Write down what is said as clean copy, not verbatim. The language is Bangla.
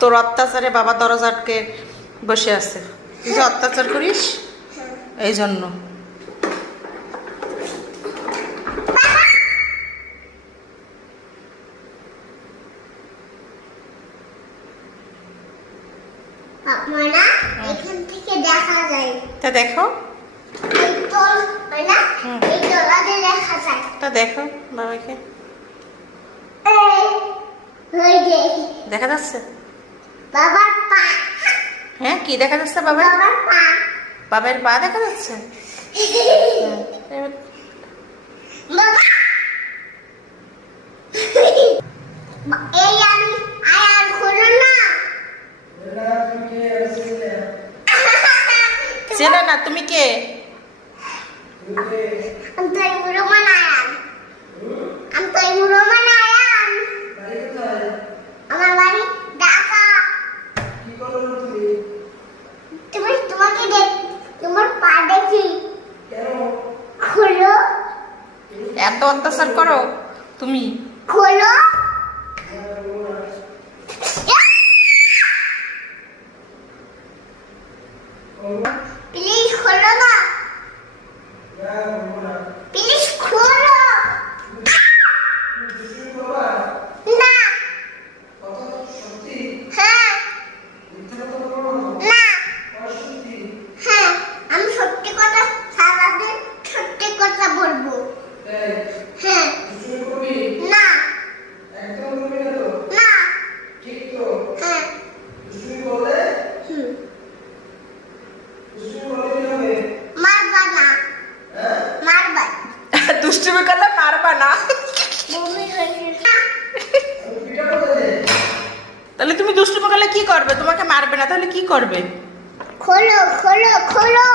তোর অত্যাচারে বাবা দরজা আটকে বসে আছে, তুই যে অত্যাচার করিস এই জন্য। এখান থেকে দেখা যায়। তা দেখো, এই তল না, এই তলাতে দেখা যায়। তা দেখো বাবাকে, ওই যে দেখা যাচ্ছে? বাবার পা। হ্যাঁ, কি দেখা যাচ্ছে বাবার? বাবার পা। বাবার পা দেখা যাচ্ছে? বাবা এই আমি আর খোলো না। চেনা না, তুমি কে? আমি তো ইমুরো মানায়ান। আমি তো ইমুরো মানায়ান। আমার বাড়ি ঢাকা। তুমি তোমাকে দেখ, তোমার পা দেখি। খোলো, এত অত্যাচার করো তুমি? খোলো। প্লিজ খোলো না, প্লিজ খোলো না। হ্যাঁ না, হ্যাঁ আমি সত্যি কথা, সারাদিন সত্যি কথা বলবো। হ্যাঁ না, না, হ্যাঁ মারবা না, মারবা। দুষ্টুমি করলে মারবা না? বমি হয়েছে। তাহলে তুমি দুষ্টুমি করলে কি করবে? তোমাকে মারবে না, তাহলে কি করবে? খোলো খোলো খোলো।